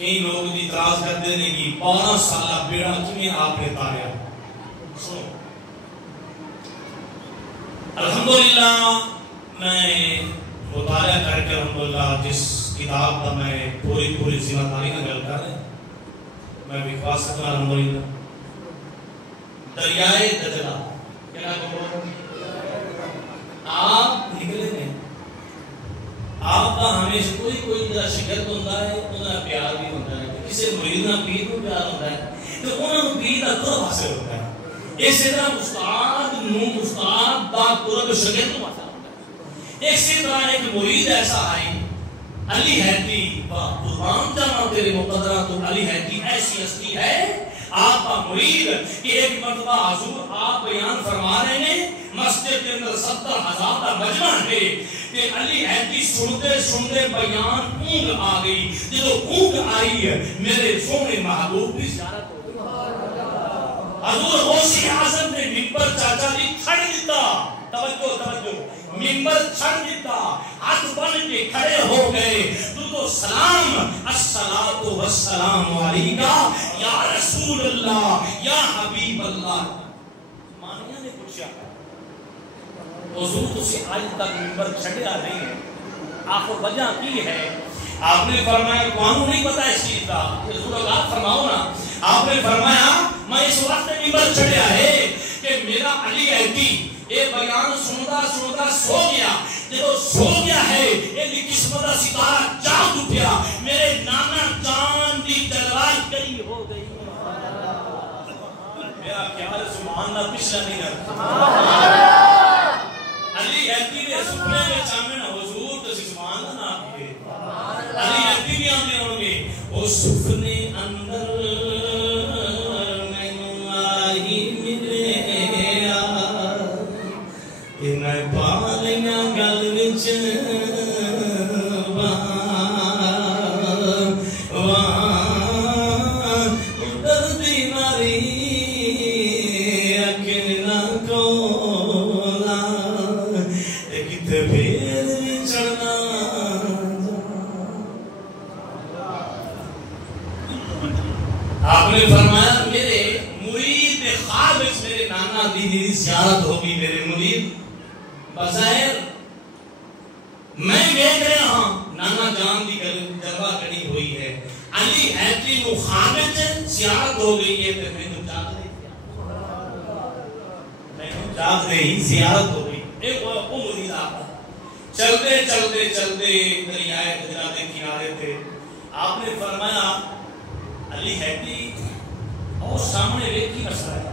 کئی لوگ اعتراض کرتے ہیں کہ 12 سالہ بیڑا کیویں آپ نے تاریا. سنو الحمدللہ میں مطالعہ کر کے الحمدللہ جس کتاب کا میں پوری ذمہ داری میں گل کر رہا میں بھی خاص سکتا الحمدللہ دریائے دجلہ کیا بولو آپ نکلے ہیں آپ کا ہمیشہ کوئی جڑا شگرد ہوتا ہے انہاں پیار بھی ہوتا ہے کسی مرید نہ پیر کو پیار ہوتا ہے تو انہاں کو پیر کا قرب حاصل ہوتا ہے. اسی طرح استاد دا قرب شگرد کو حاصل ہوتا ہے. اسی طرح ایک مرید ایسا آئی علی حیدی قربان جانا تیرے مقدرہ تو علی حیدی ایسی ہستی ہے آپ کا مرید کہ ایک مرتبہ حضور آپ بیان فرما رہے ہیں مسجد کے اندر 70,000 کا مجمع ہے کہ علی حیدی سنتے بیان اونگ آ گئی. جب اونگ آئی ہے میرے سونے محبوب کی زیارت ہو گئی. حضور غوث اعظم نے منبر چاچا جی کھڑ دیتا. توجہ منبر چھڑ دیتا ہاتھ بن کے کھڑے ہو گئے. تو سلام الصلاۃ والسلام علیکا یا رسول اللہ یا حبیب اللہ. مانیہ نے پوچھا حضور تسی آج تک منبر چھڑیا نہیں ہے آخر وجہ کی ہے؟ آپ نے فرمایا قانون نہیں پتا اس چیز کا. حضور آپ فرماؤ نا. آپ نے فرمایا میں اس وقت منبر چھڑیا ہے کہ میرا علی حیدی یہ بیان سنتا سو گیا. جب سو گیا ہے یہ قسمت کا ستارہ جاگ اٹھیا میرے نانا جان دی جلوائی کئی ہو گئی. میرا خیال سبحان اللہ پچھلا نہیں رہتا. علی حیدی نے سپنے میں چاہنے حضور تو سبحان اللہ نہ آپ کے علی حیدی بھی آنے ہوں گے وہ سپنے اندر میں پالیاں گل وچ دردی ماری اکھنا کولا کتے پھر بھی چڑھنا. آپ نے فرمایا میرے مرید خواب وچ میرے نانا دی زیارت ہوگی. میرے مرید بظاہر میں دیکھ رہا ہوں نانا جان دی جلوہ کڑی ہوئی ہے. علی حیدری کو خامد زیارت ہو گئی ہے تو میں تو جاگ رہی زیارت ہو گئی. ایک وہ مرید آتا چلتے دریائے دجلہ کے کنارے تھے. آپ نے فرمایا علی حیدری اور سامنے دیکھی مسئلہ ہے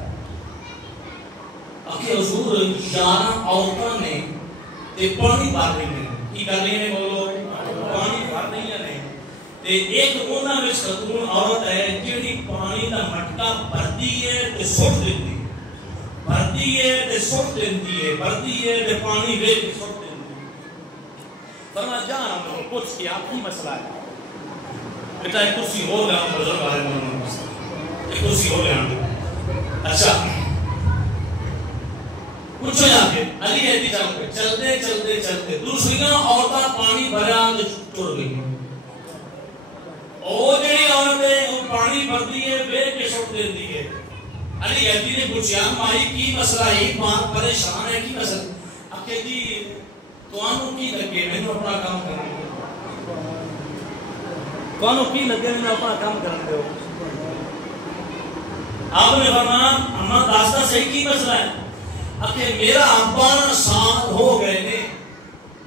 کہ حضور 11 عورتوں نے تے پانی بھر رہی ہیں. کی کر رہی ہیں بولو پانی بھر رہی ہیں. تے ایک انہاں وچ خاتون عورت ہے جڑی پانی دا مٹکا بھردی ہے تے سٹ دیندی ہے. بھردی ہے تے سٹ دیندی ہے. بھردی ہے تے پانی وچ سٹ دیندی ہے. فرمایا جان پوچھ کے آپ کی مسئلہ ہے. بیٹا ایک کرسی ہو گیا بزرگ والے میں ایک کرسی ہو گیا. اچھا کچھ ہو جاتے علی حیدی چلتے دوسریاں عورتاں پانی بھرا ٹر گئی. اور جڑی عورت ہے وہ پانی بھرتی ہے بے کے سٹ دیتی ہے. علی حیدی نے پوچھا مائی کی مسئلہ ہے ماں پریشان ہے کی مسئلہ اکھے جی تانوں کی لگے میں اپنا کام کرنے تانوں کی لگے میں اپنا کام کرنے ہو. آپ نے فرمایا اماں داستا صحیح کی مسئلہ ہے کہ میرا 12 سال ہو گئے نے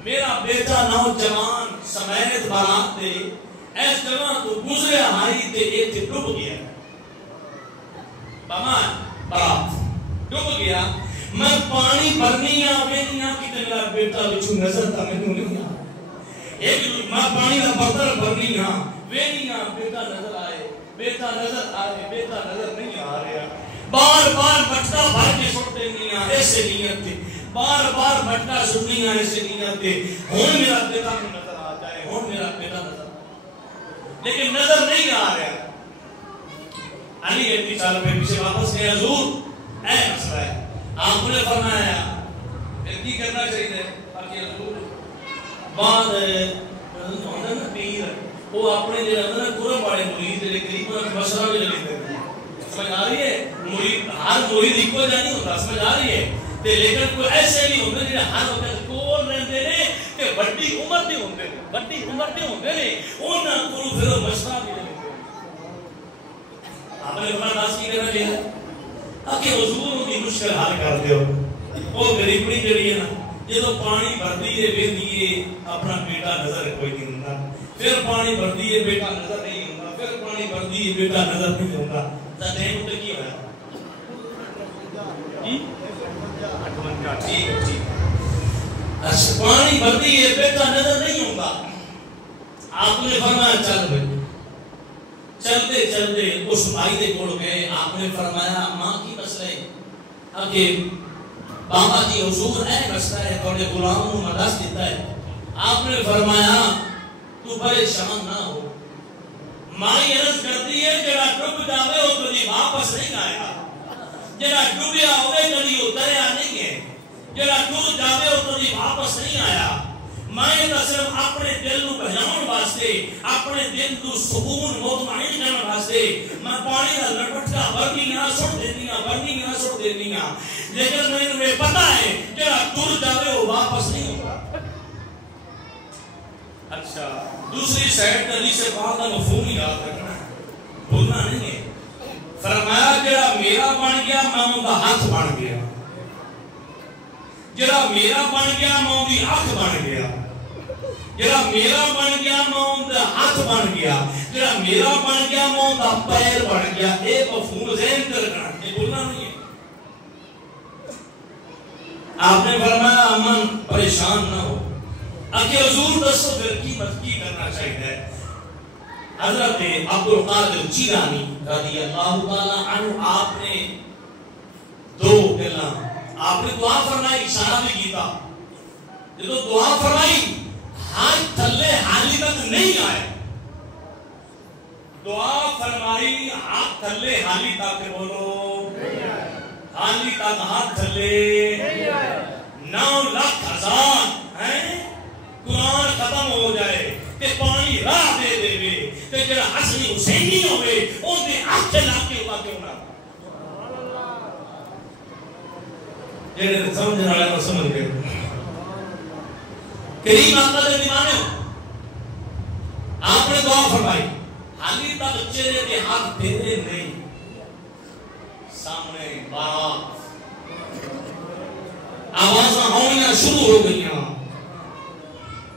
میرا بیٹا نوجوان سمیت بارات دے اس جگہ تو گزرے ہائی تے ایتھے ڈوب گیا. بارات ڈوب گیا. میں پانی بھرنی ویلیاں کہ میرا بیٹا وچوں نظر تا مینوں نہیں آ. ایک میں پانی دا برتن بھرنی ویلیاں بیٹا نظر آئے بیٹا نظر نہیں آ رہا. بار مٹکا بھر کے سٹ دینی ایسے نیت تھے. بار مٹکا سٹنی ایسے نیت تھے. ہن میرا بیٹا نظر آ جائے نظر لیکن نظر نہیں آ رہا. علی حیدری سال پہ پیچھے واپس گئے. حضور اے مسئلہ ہے. آپ نے فرمایا پھر کی کرنا چاہیے تاکہ حضور بعد پیر وہ اپنے جو اندر قرب والے مرید جو قریب انہوں مشورہ بھی لیتے ہیں. سمجھ آ رہی ہے؟ مرید ہر مرید ایکو جا نہیں ہوتا. سمجھ آ رہی ہے؟ تے لیکن کوئی ایسے نہیں ہوندے جڑے ہر وقت کول رہندے نے کہ بڑی عمر دے ہوندے نے. بڑی عمر دے ہوندے نے انہاں کول پھر مشورہ بھی لیندے. آپ نے فرمایا دس کی کرنا چاہیے کہ حضور دی مشکل حل کر دیو. وہ غریبی جڑی ہے نا جدو پانی بھردی ہے ویندی ہے اپنا بیٹا نظر کوئی نہیں ہوندا. پھر پانی بھردی ہے بیٹا نظر نہیں ہوندا. پھر پانی بھردی ہے بیٹا نظر نہیں ہوندا. تے ٹائم تے کی ہویا جی 58 ٹھیک ٹھیک. اچھا پانی بھردی ہے بیٹا نظر نہیں ہوندا. آپ نے فرمایا چل بھائی. چلتے چلتے اس بھائی دے کول گئے. آپ نے فرمایا ماں کی مسئلہ ہے اگے بابا جی حضور اے مسئلہ ہے تھوڑے غلام نو مدد دیتا ہے. آپ نے فرمایا تو پریشان نہ ہو. مائی عرض کرتی ہے جڑا ڈوب جاوے وہ کبھی واپس نہیں آئے گا. جڑا ڈوبیا ہوئے کبھی اتریا نہیں ہے. جڑا ڈوب جاوے وہ کبھی واپس نہیں آیا. میں تو صرف اپنے دل نو بہلاؤن واسطے اپنے دل کو سکون مطمئن کرنے واسطے میں پانی کا لٹپٹا ورنیاں سٹ دینیاں لیکن میں پتا ہے کہ ٹر جاوے وہ واپس نہیں ہوگا. اچھا دوسری سائڈ علی سے پاک کا مفہوم ہی یاد رکھنا ہے بھولنا نہیں ہے. فرمایا جڑا میرا بن گیا میں ان کا ہاتھ بن گیا. جڑا میرا بن گیا میں ان کی اکھ بن گیا. جڑا میرا بن گیا میں ان کا ہاتھ بن گیا. جڑا میرا بن گیا میں ان کا پیر بن گیا. ایک مفہوم ذہن کر رکھنا ہے بھولنا نہیں ہے. آپ نے فرمایا امن پریشان نہ ہو. اگے حضور دسو پھر کی کرنا چاہیے. حضرت عبدالقادر جیلانی رضی اللہ تعالی عنہ آپ نے دو گلاں آپ نے دعا فرمائی اشارہ بھی کیتا. جب دعا فرمائی ہاتھ تھلے حالی تک نہیں آئے. دعا فرمائی ہاتھ تھلے حالی تک بولو حالی تک ہاتھ تھلے 9 لاکھ ہزار ہیں قرآن ختم ہو جائے کہ پانی راہ دے دے وے تے جڑا حسنی حسینی ہوئے ان دے ہاتھ لا کے ہوا کیوں نہ. جڑے سمجھنے والے کو سمجھ گئے. کریم آقا دے دیوانے ہو آپ نے دعا فرمائی حالی تک چہرے کے ہاتھ پھیرے نہیں. سامنے بارات آوازاں ہونیاں شروع ہو گئیاں.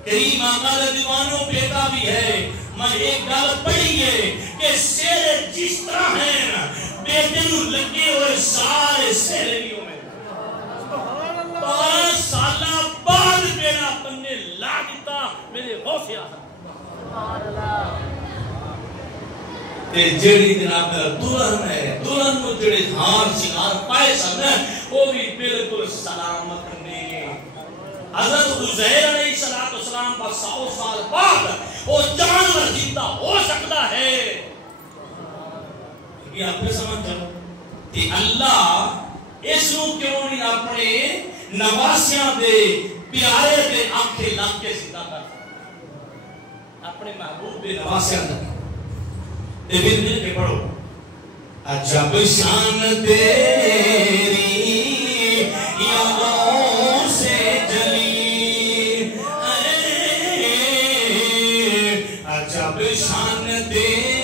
کریم آقا دے دیوانوں بیٹا بھی ہے. میں ایک گل پڑھی ہے کہ سیرے جس طرح ہیں بیٹے نو لگے ہوئے سارے سہریوں میں 12 سالہ بعد میرا پنے لا دیتا میرے غوث اعظم. تے جڑی جناب دلہن ہے دلہن کو جڑے ہار سنگار پائے سن وہ بھی بالکل سلامت نے. حضرت عزیر علیہ السلام پر 100 سال بعد وہ جانور زندہ ہو سکتا ہے. یہ آپ نے سمجھ جاؤ کہ اللہ اس نو کیوں نہیں اپنے نواسیاں دے پیارے دے آنکھیں لگ کے زندہ کرتا اپنے محبوب دے نواسیاں دے. تے پھر مل کے پڑھو عجب شان تیری یادوں سے جلی عجب شان تیری